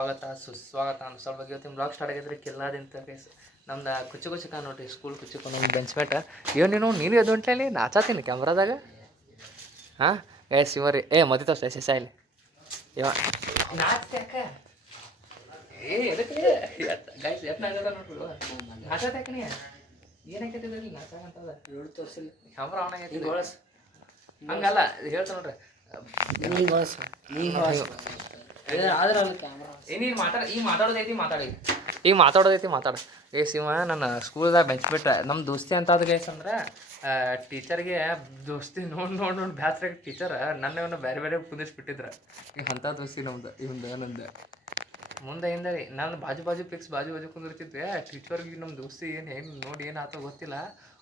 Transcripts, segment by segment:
ಸ್ವಾಗತ ಸುಸ್ವಾಗತ ಅನ್ನೋ ಸ್ವಲ್ಪ ಇವತ್ತಿನ ಬ್ಲಾಗ್ ಸ್ಟಾರ್ಟ್ ಆಗಿದ್ರೆ ಕಿಲ್ಲಾದಿಂತ ಕೇಸ್ ನಮ್ದು ಕುಚ್ಚು ನೋಡ್ರಿ ಸ್ಕೂಲ್ ಕುಚ್ಚು ನಮ್ಮ ಬೆಂಚ್ ಮೇಟ ನೀನು ಎದ್ದು ಹೊಂಟಲಿ ನಾಚಾತೀನಿ ಕ್ಯಾಮ್ರಾದಾಗ ಹಾಂ ಶಿವರಿ ಮದಿ ತೋರ್ಸ ಸಾಯಿಲಿ ಇವ ನಾಚ್ಯಾಕ ಎದಕ್ಕೆ ಗೈಸ್ ನೋಡ್ರಿ ನಾಚಾತ್ಯಾಕ ನೀ ಏನಾಕೈತಿದ್ರಿ ನಾಚಾಕಂತದ ತೋರಿಸಿಲ್ಲ ಕ್ಯಾಮ್ರಾ ಆನ್ ಆಗೈತಿ ಹಂಗಲ್ಲ ಹೇಳ್ತಾ ನೋಡ್ರಿ ಈಗ ಮಾತಾಡೋದೈತಿ ಶಿವ ನನ್ನ ಸ್ಕೂಲ್ದಾಗ ಬೆಂಚ್ ಬಿಟ್ಟ ನಮ್ಮ ದೋಸ್ತಿ ಅಂತ ಅದ ಗೈಸ್ ಅಂದ್ರೆ ಟೀಚರ್ಗೆ ದೋಸ್ತಿ ನೋಡಿ ಬ್ಯಾಸ್ರಾಗ ಟೀಚರ್ ನನ್ನ ಬೇರೆ ಬೇರೆ ಕುಂದಿಸ್ಬಿಟ್ಟಿದ್ರ ಈಗ ಅಂಥ ದೋಸ್ತಿ ನಮ್ದು ನಂದು ಮುಂದೆ ಹಿಂದೆ ನಾನು ಬಾಜು ಫಿಕ್ಸ್ ಬಾಜು ಕುಂದಿರ್ತಿದ್ವಿ ಟೀಚರ್ಗೆ ನಮ್ಮ ದೋಸ್ತಿ ಏನು ನೋಡಿ ಏನಾಯ್ತೋ ಗೊತ್ತಿಲ್ಲ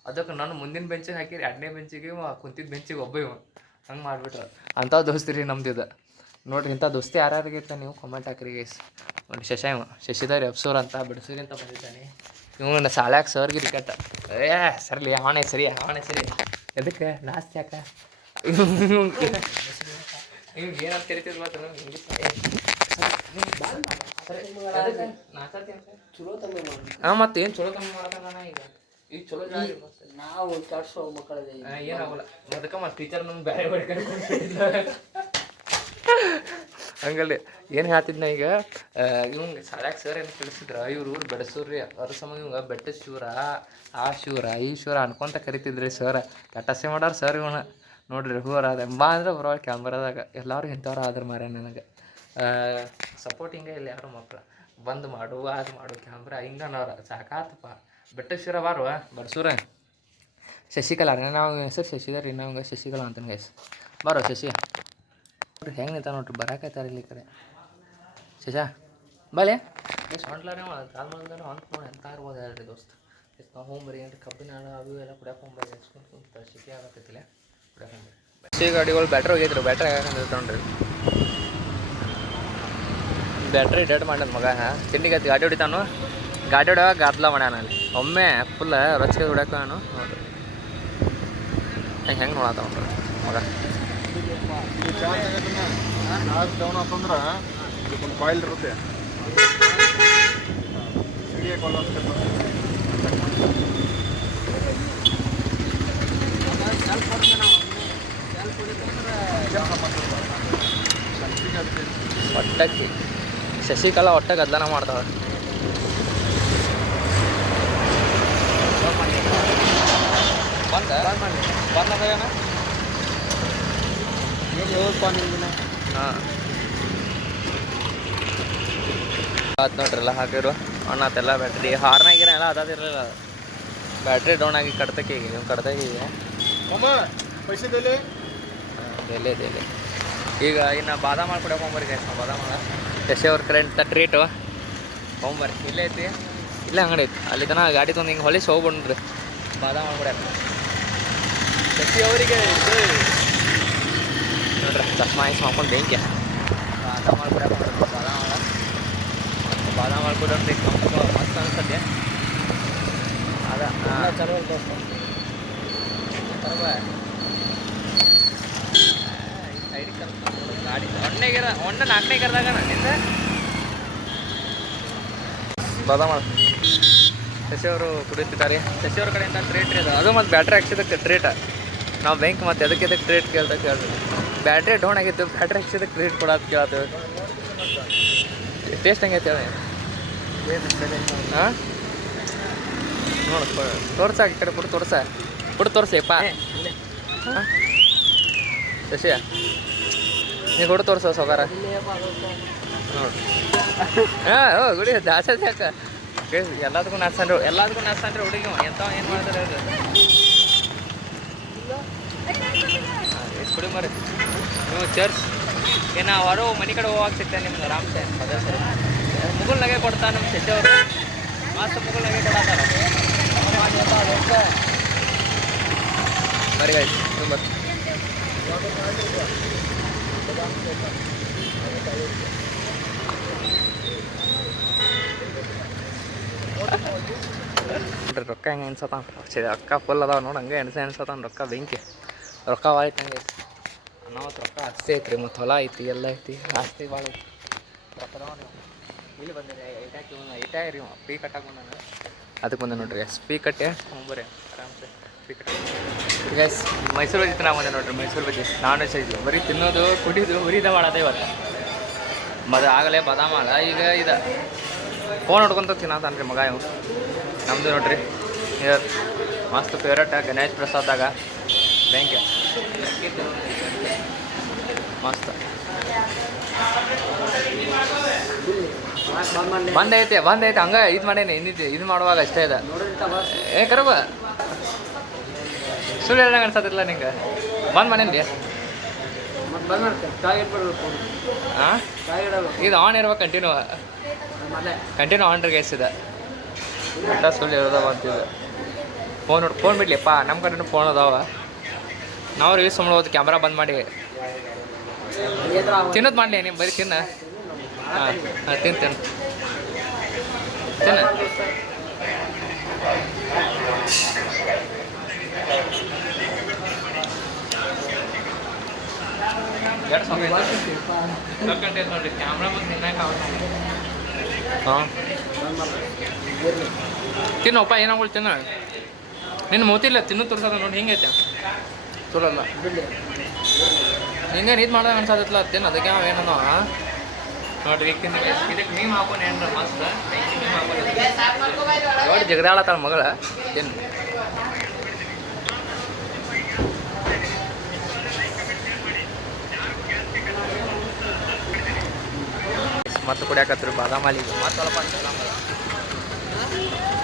ಅದಕ್ಕೆ ನಾನು ಮುಂದಿನ ಬೆಂಚಿಗೆ ಹಾಕಿರಿ 2ನೇ ಬೆಂಚಿಗೆ ಕುಂತಿದ್ದ ಬೆಂಚಿಗೆ ಒಬ್ಬ ಇವ ಹಂಗೆ ಮಾಡಿಬಿಟ್ರು ಅಂಥ ದೋಸ್ತಿ ರೀ ನಮ್ದು ನೋಡಿರಿ ಇಂಥ ದೋಸ್ತಿ ಯಾರ್ಯಾರಿಗಿರ್ತ ನೀವು ಕಮೆಂಟ್ ಹಾಕ್ರಿ ಗೈಸ್ ನೋಡಿ ಶಶಿಧರ್ ಎಬ್ಸೂರ್ ಅಂತ ಬಿಡಿಸೂರಿ ಅಂತ ಬಂದಿದ್ದಾನೆ ಇವ್ನ ಸಾಳ್ಯಾಕ ಸರ್ಗೆ ರಿಕೆಟ್ ಸರಿ ಅವಣೆ ಸರಿ ಎದಕ್ಕೆ ನಾಸ್ತಿ ಯಾಕ ನಿಮ್ಗೆ ಏನಂತ ಕರಿತಿದ್ ಮಾತ್ರ ಹಾಂ ಮತ್ತೇನು ಚಲೋ ಕಮ್ಮಿ ಮಾಡತ್ತಾನ ಈಗ ಚಲೋ ನಾವು ಕೆಡ್ಸೋ ಮಕ್ಕಳಿದೆ ಏನಾಗಲ್ಲ ಅದಕ್ಕೆ ಮತ್ತೆ ಟೀಚರ್ ನಮ್ಗೆ ಬೇರೆ ಹಂಗಲ್ಲಿ ಏನು ಹೇಳ್ತಿದ್ನ ಈಗ ಇವಂಗೆ ಸಾಳ್ಯಾಕ ಸರ್ ಏನು ತಿಳಿಸಿದ್ರ ಇವ್ರು ಬೆಳೆಸೋರಿ ಅದ್ರ ಸಂಬಂಧ ಇವಂಗ ಬೆಟ್ಟ ಶಿವರ ಆ ಶಿವರ ಈ ಶಿವರ ಅನ್ಕೊಂತ ಕರಿತಿದ್ರಿ ಸರ್ ಕಟಾಸೆ ಮಾಡಾರ ಸರ್ ಇವನ ನೋಡ್ರಿ ಹೂವರ ಅದ ಅಂದ್ರೆ ಬರೋವಾಗ ಕ್ಯಾಮ್ರಾದಾಗ ಎಲ್ಲರೂ ಇಂಥವ್ರು ಆದ್ರೆ ಮಾರ ನನಗೆ ಸಪೋರ್ಟಿಂಗೇ ಇಲ್ಲ ಯಾರು ಮಕ್ಕಳು ಬಂದ್ ಮಾಡು ಅದು ಮಾಡು ಕ್ಯಾಮ್ರಾ ಹಿಂಗನವ್ರ ಸಾಕಾತಪ್ಪ ಬೆಟ್ಟ ಶಿವರ ಬಾರುವ ಬರ್ಸೂರ ಶಶಿಕಲಾ ನಾವು ಹೆಸರು ಶಶಿಧರ್ ಇನ್ನೊಂಗೆ ಶಶಿಕಲಾ ಅಂತಾನೆ ಗೈಸ್ ಬರೋ ಶಶಿ ನೋಡ್ರಿ ಹೆಂಗೆ ನಿಂತ ನೋಡ್ರಿ ಬರಾಕೈತಾರ ಇಲ್ಲಿ ಕಡೆ ಶಶಾ ಬಾಲೆ ಎಷ್ಟು ಹೊಂಟ್ಲಾರ ಕಾಲ್ ಮಾಡಿದ್ರೆ ಹೊಂಟ್ ನೋಡಿ ಎಂತ ಇರ್ಬೋದು ಹೇಳ್ರಿ ದೋಸ್ತ ಎಷ್ಟು ನಾವು ಹೋಗ್ಬರಿ ಏನ್ರಿ ಕಬ್ಬಿನ ಅವು ಎಲ್ಲ ಕುಡಿಯಕ್ಕೆ ಹೋಗ್ಬರಿ ಎಸ್ಕೊಂಡು ಶಿಕೆ ಆಗತ್ತೈತಿಲ್ಲ ಕುಡಿಯಕ್ಕೆ ಹೋಗ್ಬರಿ ಶಶಿ ಗಾಡಿಗಳು ಬ್ಯಾಟ್ರಿ ಹೋಗಿದ್ರು ಬ್ಯಾಟ್ರಿ ಹಾಕಂದ್ರೆ ನೋಡ್ರಿ ಬ್ಯಾಟ್ರಿ ಡೆಡ್ ಮಾಡ್ಯದ ಮಗ ತಿಂಡಿಗೆ ಗಾಡಿ ಹೊಡಿತಾನು ಗಾಡಿ ಹೊಡ್ಯಾಗ ಗದ್ಲ ಮಾಡ್ಯಾನಲ್ಲಿ ಒಮ್ಮೆ ಫುಲ್ ರೊಚ್ಚಿಗೆ ಹೊಡ್ಯಾಕ ನಾನು ನೋಡ್ರಿ ಹೆಂಗೆ ನೋಡತ್ತ ನೋಡ್ರಿ ಮಗ ಡೌನ್ ಆತಂದ್ರೆ ಇದಕ್ಕೊಂದು ಕಾಯಿಲ್ ಇರುತ್ತೆ ಒಟ್ಟಕ್ಕೆ ಶಶಿಕಲಾ ಒಟ್ಟ ಗದ್ಲನ ಮಾಡ್ತಾಳೆ ಬಂದೇನ ಹಾಂ ಆಯ್ತು ನೋಡ್ರಿ ಎಲ್ಲ ಹಾಕಿರು ಅಣ್ಣತ್ತೆಲ್ಲ ಬ್ಯಾಟ್ರಿ ಹಾರ್ನಾಗಿರ ಎಲ್ಲ ಅದಾದಿರಲಿಲ್ಲ ಬ್ಯಾಟ್ರಿ ಡೌನ್ ಆಗಿ ಕಡ್ತಕ್ಕೆ ಈಗ ನೀವು ಕಡ್ತಾಗಿದೆ ಬೆಲೆ ಈಗ ಇನ್ನು ಬಾದಾಮ್ ಮಾಡಿ ಕೊಡಕ್ಕೆ ಹೋಗ್ಬರಿ ಗೈಸ್ ಬಾದಾಮ್ ಶಶಿ ಅವ್ರ ಕರೆಂಟ್ ಟ್ರೀಟು ಹೋಗ್ಬರಿ ಇಲ್ಲೇ ಐತಿ ಇಲ್ಲೇ ಅಂಗಡಿ ಐತಿ ಅಲ್ಲಿ ತನಕ ಗಾಡಿ ತಂದು ಹಿಂಗೆ ಹೊಲಿಸಿ ಹೋಗ್ಬಿಡ್ರಿ ಬಾದಾಮ್ ಮಾಡ್ಕೊಡ್ಯಾಕ ಶಶಿ ಅವರಿಗೆ ಇದು ನೋಡ್ರಿ ಚಸ್ಮಾ ಇಸ್ ಮಾಡ್ಕೊಂಡು ಬೆಂಕಿ ಬಾದಾಮ್ ಮಾಡ್ಕೊಡ್ಯಾಕ ಬಾದಾಮ್ ಮಾಡ್ಕೊಡ್ರಿ ಮಸ್ತ್ ಅನ್ಸತ್ತೆ ಅದ ಚಲೋ ಸೈಡಿಗೆ ಗಾಡಿ ಒಣ್ಣ 4ನೇ ಗರ್ದಾಗ ನಿಂದ ಬಾದಾಮ್ ಶಶಿ ಅವರು ಕುಡಿತಿದ್ದಾರೆ ಶಶಿ ಅವ್ರ ಕಡೆಯಿಂದ ಟ್ರೇಟ್ ಇದೆ ಅದು ಮತ್ತು ಬ್ಯಾಟ್ರಿ ಹಾಕ್ಸಿದಕ್ಕೆ ಟ್ರೇಟ ನಾವು ಬ್ಯಾಂಕ್ ಮತ್ತು ಅದಕ್ಕೆ ಟ್ರೇಟ್ ಕೇಳ್ತೀವಿ ಬ್ಯಾಟ್ರಿ ಡೌನ್ ಆಗಿತ್ತು ಬ್ಯಾಟ್ರಿ ಹಾಕ್ಸಿದಕ್ಕೆ ಟ್ರೇಟ್ ಕೊಡೋದು ಕೇಳ್ತೀವಿ ಟೇಸ್ಟ್ ಹೆಂಗೈತೆ ಹೇಳಿ ಹಾಂ ನೋಡು ತೋರ್ಸ ಈ ಕಡೆ ಕೊಡು ತೋರಿಸ್ಲಿಪ್ಪ ಹಾಂ ಶಶಿ ನೀವು ಕೊಡು ತೋರಿಸೋ ಸೌಕಾರ ನೋಡಿ ಹಾಂ ಗುಡಿ ಜಾಸ್ತಿ ಯಾಕೆ ಎಲ್ಲದಕ್ಕೂ ನಡ್ಸಂಡ್ರಿ ಹುಡುಗಿ ಎಂತ ಏನು ಮಾಡ್ತಾರೆ ಎಷ್ಟು ಕುಡಿ ಮರಿ ನೀವು ಚರ್ಚ್ ಏನು ಹೊರ ಮನೆ ಕಡೆ ಹೋಗಕ್ಕೆ ಸಿಗ್ತೇನೆ ನಿಮ್ಗೆ ಆರಾಮ್ಸೆ ಅದೇ ಸರಿ ಮುಗುಲ್ನಾಗೆ ಕೊಡ್ತಾರೆ ನಮ್ಮ ಶಶಿ ಅವರು ಮಾಸ್ಟರ್ ಮುಗುಲ್ನಾಗೆ ಕೊಡತ್ತಾರ ಮರಿ ಆಯ್ತು ತುಂಬ ನೋಡ್ರಿ ರೊಕ್ಕ ಹೆಂಗೆ ಎನ್ಸತಾನ ಅಕ್ಕ ಫುಲ್ ಅದಾವ ನೋಡಿ ಹಂಗೆ ಎನ್ಸತಾನ ರೊಕ್ಕ ಬೆಂಕಿ ರೊಕ್ಕ ಭಾಳ ಐತೆ ಹಂಗೆ ಅನಾವತ್ತು ರೊಕ್ಕ ಆಸ್ತಿ ಐತ್ರಿ ಮತ್ತು ಹೊಲ ಐತಿ ಎಲ್ಲ ಐತಿ ಆಸ್ತಿ ಭಾಳ ಐತಿ ರೊಕ್ಕ ಇಲ್ಲಿ ಬಂದಿರಿ ಐಟಾಕಿ ರೀ ಪೀ ಕಟ್ಟಾಕ ನಾನು ಅದಕ್ಕೆ ಬಂದೆ ನೋಡ್ರಿ ಪೀ ಕಟ್ಟೆ ಬರ್ರಿ ಆರಾಮ್ಸೆ ಪೀ ಕಟ್ಟೆ ಗೈಸ್ ಮೈಸೂರು ಬಜ್ಜಿ ತಿನ್ನಾಗ ಬಂದೆ ನೋಡ್ರಿ ಮೈಸೂರು ಬಜ್ಜಿ ನಾನ್ ವೆಜ್ ಐತಿ ಬರೀ ತಿನ್ನೋದು ಕುಡಿಯೋದು ಉರಿದ ಮಾಡೋದು ಇವತ್ತು ಆಗಲೇ ಬಾದಾಮ ಅಲ್ಲ ಈಗ ಇದು ಫೋನ್ ಹೊಡ್ಕೊಂತ ತಿನ್ನತಾನ್ರಿ ಮಗ ಇವು ನಮ್ಮದು ನೋಡ್ರಿ ಮಸ್ತ್ ಫೇವ್ರೇಟ್ ಗಣೇಶ್ ಪ್ರಸಾದಾಗ ಬೆಂಕಿ ಮಸ್ತ್ ಬಂದೈತೆ ಹಂಗೆ ಇದು ಮಾಡೇನಿ ಇದು ಮಾಡುವಾಗ ಅಷ್ಟೇ ಇದೆ ಏ ಕರಬ ಸುಳ್ಳು ಹೇಳ್ದಂಗೆ ಅನ್ಸತ್ತಿಲ್ಲ ನಿಂಗೆ ಬಂದ್ ಮಾಡೇನಿ ಹಾಂ ಇದು ಆನ್ ಇರ್ಬೇಕು ಕಂಟಿನ್ಯೂ ಆನ್ ರೀ ಗೈಸ್ ಇದೆ ಒಟ್ಟ ಸುಳ್ಳು ಇರೋದವ ಅಂತಿದೆ ಫೋನ್ ಬಿಡ್ಲಿಪ್ಪ ನಮ್ಮ ಕಡೆನೂ ಫೋನ್ ಅದಾವ ನಾವು ರೀಲ್ಸ್ ಮಾಡ್ಬೋದು ಕ್ಯಾಮ್ರಾ ಬಂದ್ ಮಾಡಿ ತಿನ್ನೋದು ಮಾಡಲಿ ನೀವು ಬರೀ ತಿನ್ನ ಹಾಂ ತಿನ್ನು ಎರಡು ಸ್ವಲ್ಪ ನೋಡ್ರಿ ಕ್ಯಾಮ್ರಾ ಬಂದು ತಿನ್ನಕ್ಕೆ ಹಾಂ ತಿನ್ನೋಪ್ಪ ಏನಾಗಳು ತಿನ್ನ ನಿನ್ನ ಮೂತಿಲ್ಲ ತಿನ್ನು ತೋರ್ಸೋದ ನೋಡಿ ಹಿಂಗೈತೆ ಚಲೋಲ್ಲ ಹಿಂಗೇನು ಇದು ಮಾಡೋದು ಅನ್ಸತ್ತಲ್ಲ ತಿನ್ನು ಅದಕ್ಕೆ ನಾವೇನೋ ನೋಡ್ರಿ ಈಗ ತಿನ್ನ ಇದಕ್ಕೆ ನೀವು ಹಾಕೋಣ ಏನ್ರ ಮಸ್ತ್ ನೋಡಿ ಜಗದಾಳತ್ತಾಳ ಮಗಳ ತಿನ್ನು ಮತ್ತು ಕುಡಿಯಾಕತ್ರಿ ಬಾದಾಮಲ್ಲಿಗೆ ಮತ್ತು ಸ್ವಲ್ಪ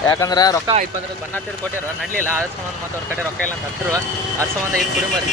ಯಾಕಂದ್ರೆ ರೊಕ್ಕ 20 ಬಣ್ಣ ತೀರ್ ಕೊಟ್ಟಿರೋ ನಡಲಿಲ್ಲ ಅದ್ರ ಸಂಬಂಧ ಮತ್ತು ಅವ್ರ ಕಡೆ ರೊಕ್ಕ ಇಲ್ಲ ಅಂತ ಹತ್ತಿರ ಅದ್ರ ಸಂಬಂಧ ಇದು ಕುಡಿ ಮರಿ